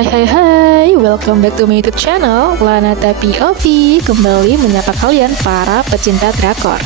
Hai, welcome back to my YouTube channel Lanata POV. Kembali menyapa kalian para pecinta drakor.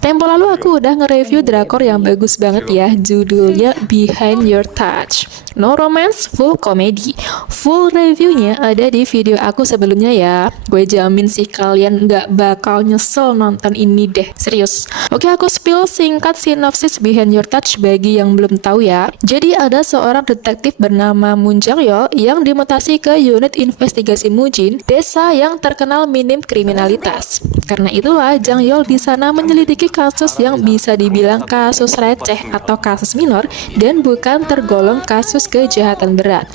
Tempo lalu aku udah nge-review drakor yang bagus banget ya, judulnya Behind Your Touch. No romance, full comedy. Full reviewnya ada di video aku sebelumnya ya. Gue jamin sih kalian nggak bakal nyesel nonton ini deh, serius. Oke, aku spill singkat sinopsis Behind Your Touch bagi yang belum tahu ya. Jadi ada seorang detektif bernama Moon Jang-yeol yang dimutasi ke unit investigasi Mujin, desa yang terkenal minim kriminalitas. Karena itulah Jang-yeol di sana menyelidiki kasus yang bisa dibilang kasus receh atau kasus minor dan bukan tergolong kasus kejahatan berat.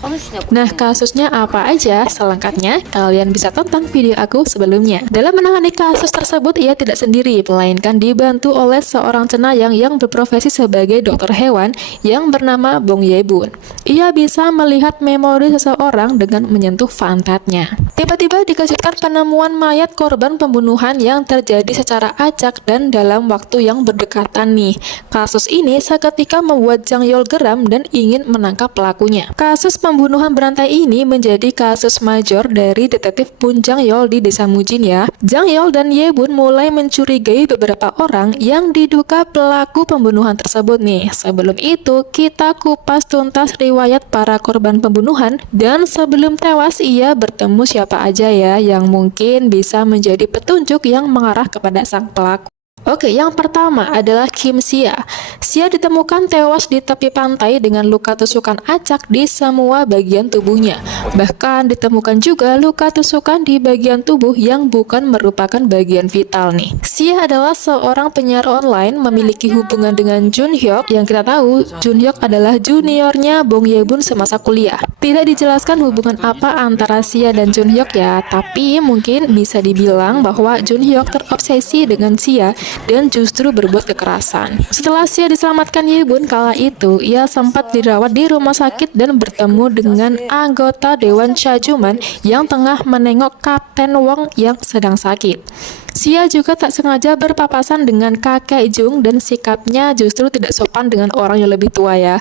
Nah, kasusnya apa aja? Selengkapnya kalian bisa tonton video aku sebelumnya. Dalam menangani kasus tersebut, ia tidak sendiri, melainkan dibantu oleh seorang cenayang yang berprofesi sebagai dokter hewan yang bernama Bong Ye-bun. Ia bisa melihat memori seseorang dengan menyentuh pantatnya. Tiba-tiba dikejutkan penemuan mayat korban pembunuhan yang terjadi secara acak dan dalam waktu yang berdekatan nih. Kasus ini seketika membuat Jang-yeol geram dan ingin menangkap pelakunya. Kasus pembunuhan berantai ini menjadi kasus major dari detektif Moon Jang-yeol di desa Mujin ya. Jang-yeol dan Ye-bun mulai mencurigai beberapa orang yang diduga pelaku pembunuhan tersebut nih. Sebelum itu, kita kupas tuntas riwayat para korban pembunuhan dan sebelum tewas ia bertemu siapa aja ya yang mungkin bisa menjadi petunjuk yang mengarah kepada sang pelaku. Oke, yang pertama adalah Kim Sia. Sia ditemukan tewas di tepi pantai dengan luka tusukan acak di semua bagian tubuhnya. Bahkan ditemukan juga luka tusukan di bagian tubuh yang bukan merupakan bagian vital nih. Sia adalah seorang penyiar online memiliki hubungan dengan Jun Hyuk yang kita tahu Jun Hyuk adalah juniornya Bong Ye-bun semasa kuliah. Tidak dijelaskan hubungan apa antara Sia dan Jun Hyuk ya, tapi mungkin bisa dibilang bahwa Jun Hyuk terobsesi dengan Sia dan justru berbuat kekerasan. Setelah Sia diselamatkan Ye-bun kala itu, ia sempat dirawat di rumah sakit dan bertemu dengan anggota Dewan Chajuman yang tengah menengok Kapten Wong yang sedang sakit. Sia juga tak sengaja berpapasan dengan kakek Jung dan sikapnya justru tidak sopan dengan orang yang lebih tua ya.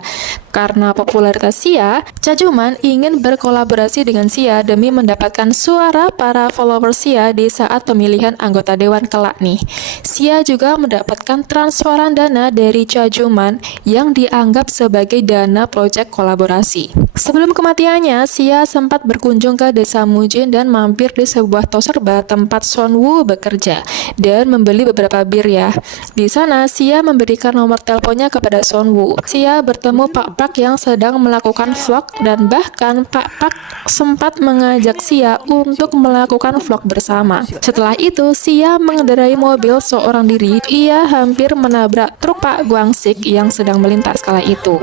Karena popularitas Sia, Chajuman ingin berkolaborasi dengan Sia demi mendapatkan suara para follower Sia di saat pemilihan anggota dewan kelak nih. Sia juga mendapatkan transferan dana dari Chajuman yang dianggap sebagai dana proyek kolaborasi. Sebelum kematiannya, Sia sempat berkunjung ke desa Mujin dan mampir di sebuah tos serba tempat Son Woo bekerja dan membeli beberapa bir ya. Di sana Sia memberikan nomor teleponnya kepada Son Woo. Sia bertemu Pak Pak yang sedang melakukan vlog dan bahkan Pak Pak sempat mengajak Sia untuk melakukan vlog bersama. Setelah itu Sia mengendarai mobil seorang diri. Ia hampir menabrak truk Pak Guangsik yang sedang melintas kala itu.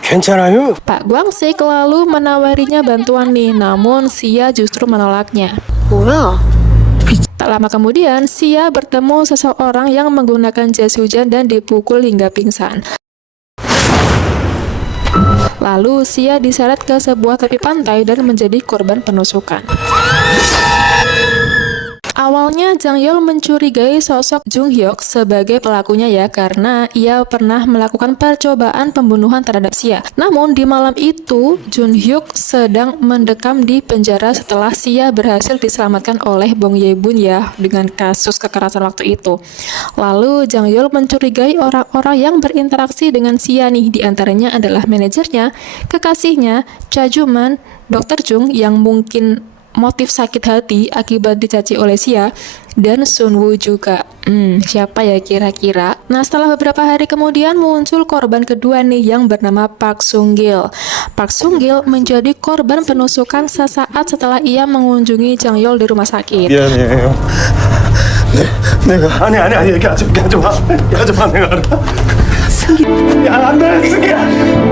괜찮아요? Pak Guangsik lalu menawarinya bantuan nih, namun Sia justru menolaknya. Tak lama kemudian, Sia bertemu seseorang yang menggunakan jas hujan dan dipukul hingga pingsan. Lalu Sia diseret ke sebuah tepi pantai dan menjadi korban penusukan. Awalnya Jang-yeol mencurigai sosok Jung Hyuk sebagai pelakunya ya, karena ia pernah melakukan percobaan pembunuhan terhadap Sia. Namun di malam itu Jun Hyuk sedang mendekam di penjara setelah Sia berhasil diselamatkan oleh Bong Ye-bun ya dengan kasus kekerasan waktu itu. Lalu Jang-yeol mencurigai orang-orang yang berinteraksi dengan Sia nih, diantaranya adalah manajernya, kekasihnya, Chajuman, Dr. Jung yang mungkin motif sakit hati akibat dicaci oleh Sia, dan Sun Woo juga. Siapa ya kira-kira? Nah, setelah beberapa hari kemudian muncul korban kedua nih yang bernama Park Sung-gil. Park Sung-gil menjadi korban penusukan sesaat setelah ia mengunjungi Jang-yeol di rumah sakit. 미안해요. 내가 아니 얘기하지 마. 내가 알아. 승기. 야, 안 돼.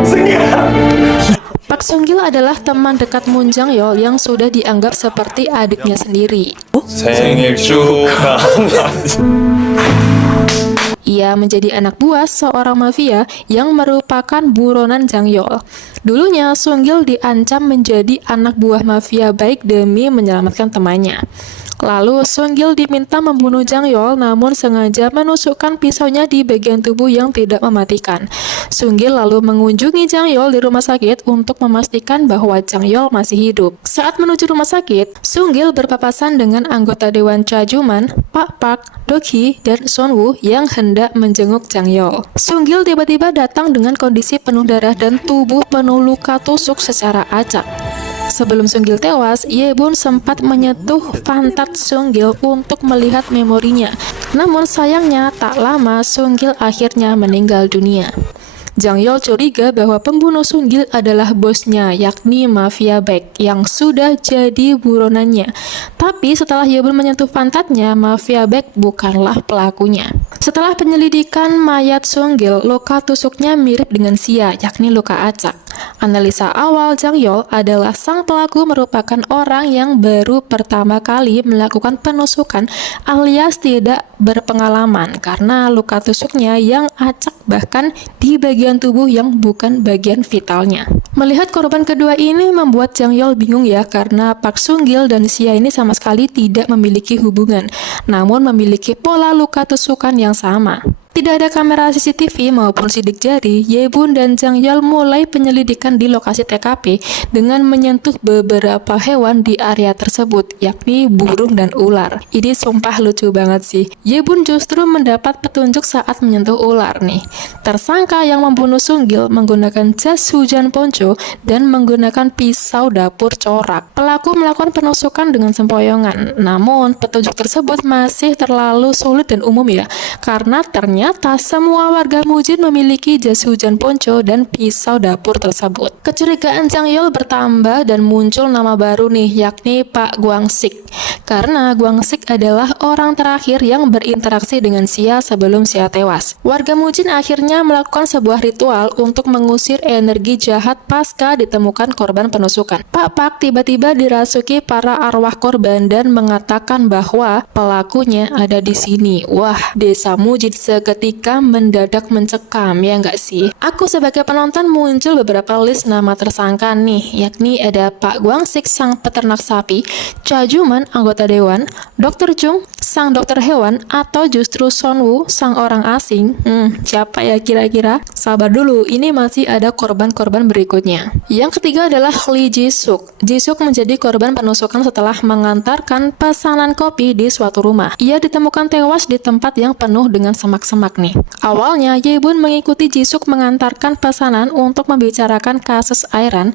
승기야. Park Sung-gil adalah teman dekat Moon Jang-yeol yang sudah dianggap seperti adiknya sendiri. 생일 축하합니다. Ia menjadi anak buah seorang mafia yang merupakan buronan Jang Yol. Dulunya, Sung Gil diancam menjadi anak buah mafia baik demi menyelamatkan temannya. Lalu, Sung Gil diminta membunuh Jang Yol namun sengaja menusukkan pisaunya di bagian tubuh yang tidak mematikan. Sung Gil lalu mengunjungi Jang Yol di rumah sakit untuk memastikan bahwa Jang Yol masih hidup. Saat menuju rumah sakit, Sung Gil berpapasan dengan anggota Dewan Chajuman, Pak Park, Dok-hee, dan Son Woo yang hendak menjenguk Jang Yol. Sung Gil tiba-tiba datang dengan kondisi penuh darah dan tubuh penuh luka tusuk secara acak. Sebelum Sung Gil tewas, Ye Bun sempat menyentuh pantat Sung Gil untuk melihat memorinya. Namun sayangnya, tak lama Sung Gil akhirnya meninggal dunia. Jang Yol curiga bahwa pembunuh Sung Gil adalah bosnya, yakni mafia Baek yang sudah jadi buronannya. Tapi setelah Ye Bun menyentuh pantatnya, mafia Baek bukanlah pelakunya. Setelah penyelidikan mayat Sung Gil, luka tusuknya mirip dengan Sia, yakni luka acak. Analisa awal Jang Yol adalah sang pelaku merupakan orang yang baru pertama kali melakukan penusukan alias tidak berpengalaman karena luka tusuknya yang acak bahkan di bagian tubuh yang bukan bagian vitalnya. Melihat korban kedua ini membuat Jang Yol bingung ya karena Park Sung Gil dan Sia ini sama sekali tidak memiliki hubungan, namun memiliki pola luka tusukan yang sama. Tidak ada kamera CCTV maupun sidik jari, Ye Bun dan Jang Yol mulai penyelidikan di lokasi TKP dengan menyentuh beberapa hewan di area tersebut, yakni burung dan ular. Ini sumpah lucu banget sih. Ye Bun justru mendapat petunjuk saat menyentuh ular nih. Tersangka yang membunuh Sung Gil menggunakan jas hujan ponco dan menggunakan pisau dapur corak. Pelaku melakukan penusukan dengan sempoyongan, namun petunjuk tersebut masih terlalu sulit dan umum ya, karena ternyata semua warga Mujin memiliki jas hujan ponco dan pisau dapur tersebut. Kecurigaan Jang Yol bertambah dan muncul nama baru nih, yakni Pak Guangsik. Karena Guangsik adalah orang terakhir yang berinteraksi dengan Sia sebelum Sia tewas. Warga Mujin akhirnya melakukan sebuah ritual untuk mengusir energi jahat pasca ditemukan korban penusukan. Pak Park tiba-tiba dirasuki para arwah korban dan mengatakan bahwa pelakunya ada di sini. Wah, desa Mujin ketika mendadak mencekam, ya nggak sih? Aku sebagai penonton muncul beberapa list nama tersangka nih, yakni ada Pak Guangsik sang peternak sapi, Cha Juman anggota dewan, Dr. Chung sang dokter hewan, atau justru Son Woo sang orang asing. Siapa ya kira-kira? Sabar dulu, ini masih ada korban-korban berikutnya. Yang ketiga adalah Lee Ji-suk. Ji-suk menjadi korban penusukan setelah mengantarkan pesanan kopi di suatu rumah. Ia ditemukan tewas di tempat yang penuh dengan semak-semak nih. Awalnya, Ye Bun mengikuti Ji-suk mengantarkan pesanan untuk membicarakan kasus Airan,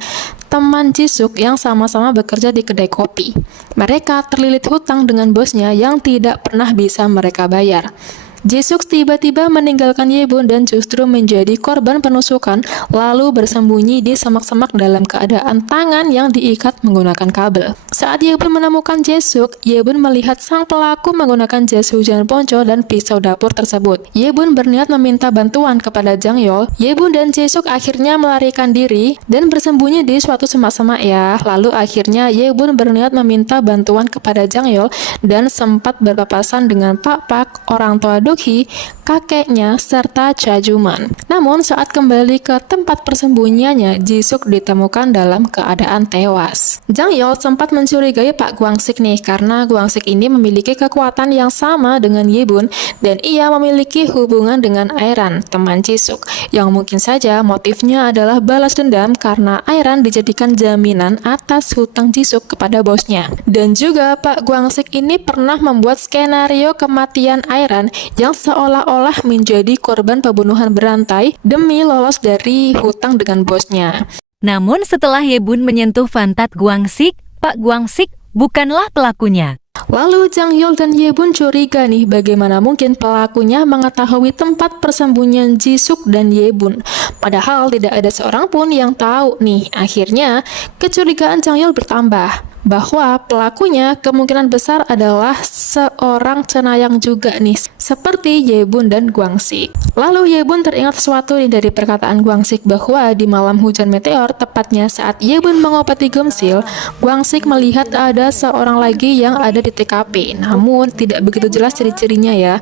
teman Ji-suk yang sama-sama bekerja di kedai kopi. Mereka terlilit hutang dengan bosnya yang tidak pernah bisa mereka bayar. Ji-suk tiba-tiba meninggalkan Ye Bun dan justru menjadi korban penusukan, lalu bersembunyi di semak-semak dalam keadaan tangan yang diikat menggunakan kabel. Saat Ye Bun menemukan Ji-suk, Ye Bun melihat sang pelaku menggunakan jas hujan ponco dan pisau dapur tersebut. Ye Bun berniat meminta bantuan kepada Jang Yol. Ye Bun dan Ji-suk akhirnya melarikan diri dan bersembunyi di suatu semak-semak ya. Lalu akhirnya Ye Bun berniat meminta bantuan kepada Jang Yol dan sempat berpapasan dengan Pak Park, orang tua Dok-hee, kakeknya, serta Cha Juman. Namun saat kembali ke tempat persembunyiannya, Ji-suk ditemukan dalam keadaan tewas. Jang Yol sempat mencurigai Pak Guangsik nih, karena Guangsik ini memiliki kekuatan yang sama dengan Ye Bun dan ia memiliki hubungan dengan Airan, teman Ji-suk, yang mungkin saja motifnya adalah balas dendam karena Airan dijadikan jaminan atas hutang Ji-suk kepada bosnya. Dan juga Pak Guangsik ini pernah membuat skenario kematian Airan yang seolah-olah menjadi korban pembunuhan berantai demi lolos dari hutang dengan bosnya. Namun setelah Ye Bun menyentuh pantat Guangsik, Pak Guangsik bukanlah pelakunya. Lalu Jang Yol dan Ye Bun curiga nih, bagaimana mungkin pelakunya mengetahui tempat persembunyian Ji-suk dan Ye Bun. Padahal tidak ada seorang pun yang tahu nih. Akhirnya kecurigaan Jang Yol bertambah. bahwa pelakunya kemungkinan besar adalah seorang cenayang juga nih, seperti Yebun dan Guangsik. Lalu Yebun teringat sesuatu nih dari perkataan Guangsik bahwa di malam hujan meteor, tepatnya saat Yebun mengobati Gemsil, Guangsik melihat ada seorang lagi yang ada di TKP, namun tidak begitu jelas ciri-cirinya ya.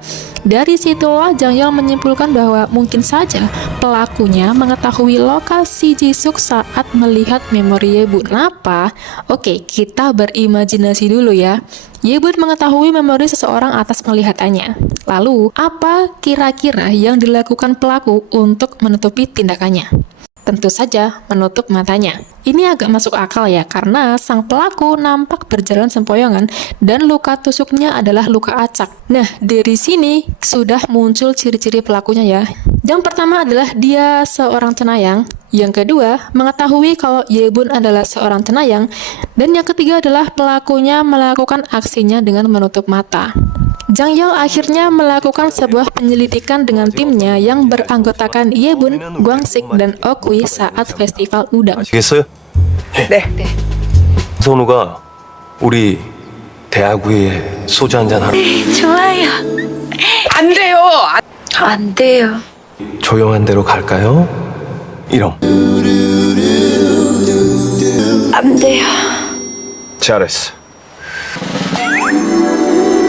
Dari situlah Jang Yeol menyimpulkan bahwa mungkin saja pelakunya mengetahui lokasi Jisuk saat melihat memori Yebun. Kenapa? Oke, kita berimajinasi dulu ya. Yebun mengetahui memori seseorang atas melihatannya. Lalu, apa kira-kira yang dilakukan pelaku untuk menutupi tindakannya? Tentu saja menutup matanya. Ini agak masuk akal ya, karena sang pelaku nampak berjalan sempoyongan dan luka tusuknya adalah luka acak. Nah, dari sini sudah muncul ciri-ciri pelakunya ya. Yang pertama adalah dia seorang cenayang. Yang kedua, mengetahui kalau Yebun adalah seorang cenayang. Dan yang ketiga adalah pelakunya melakukan aksinya dengan menutup mata. Jang Yeol akhirnya melakukan sebuah penyelidikan dengan timnya yang beranggotakan Yebun, Guangsik, dan Okui saat festival udang. 아시겠어요? 네. 선우가 우리 대하구이에 소주 한잔 하러 좋아요. 안 돼요. 안 돼요. 조용한 데로 갈까요? 이럼 안 돼요. 잘했어.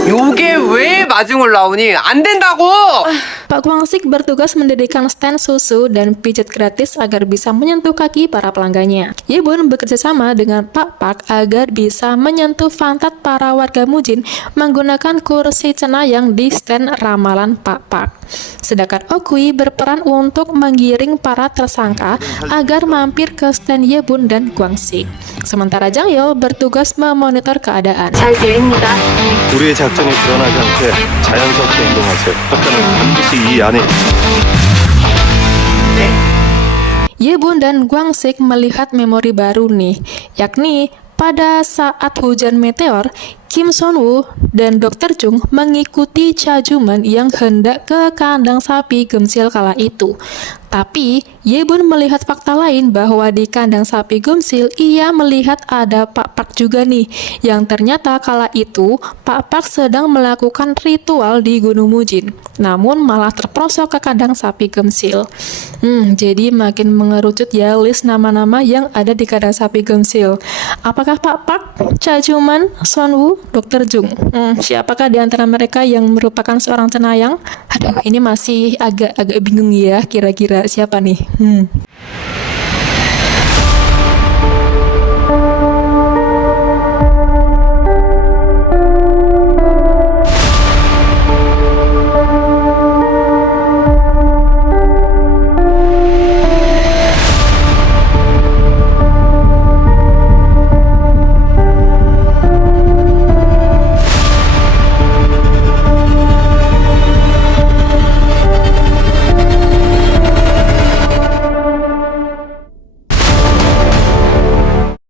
요게 왜 마중을 나오니? 안 된다고! Pak Guangsik bertugas mendirikan stand susu dan pijat gratis agar bisa menyentuh kaki para pelanggannya. Yebun bekerja sama dengan Pak Pak agar bisa menyentuh pantat para warga Mujin menggunakan kursi cenayang di stand ramalan Pak Pak. Sedangkan Okui berperan untuk menggiring para tersangka agar mampir ke stand Yebun dan Guangsik. Sementara Jang Yeol bertugas memonitor keadaan. 잘 들립니다. 우리의 작전이 드러나지 않게 자연스럽게 행동하세요. 작전은 반드시 이 안에 Yebun dan Guangsik melihat memori baru nih, yakni pada saat hujan meteor, Kim Son-woo dan Dr. Jung mengikuti Cha Ju-man yang hendak ke kandang sapi Gemsil kala itu. Tapi, Yebun melihat fakta lain bahwa di kandang sapi Gemsil, ia melihat ada Pak Pak juga nih, yang ternyata kala itu Pak Pak sedang melakukan ritual di Gunung Mujin, namun malah terprosok ke kandang sapi Gemsil. Jadi makin mengerucut ya list nama-nama yang ada di kandang sapi Gemsil. Apakah Pak Pak, Cha Ju-man, Son-woo, Dr. Jung? Siapakah di antara mereka yang merupakan seorang cenayang? Aduh, ini masih agak bingung ya, kira-kira siapa nih?